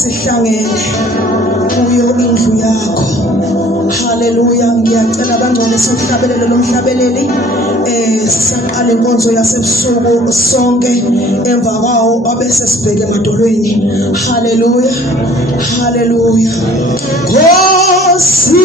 sihlangene kuyo indlu yakho. Haleluya. Ngiyacela bangcwele sihlabelele lo mhlabeleli sisaqala inkonzo yasebusuku sonke emva kwawo abese sibheke emadolweni. Haleluya. Haleluya. Nkosi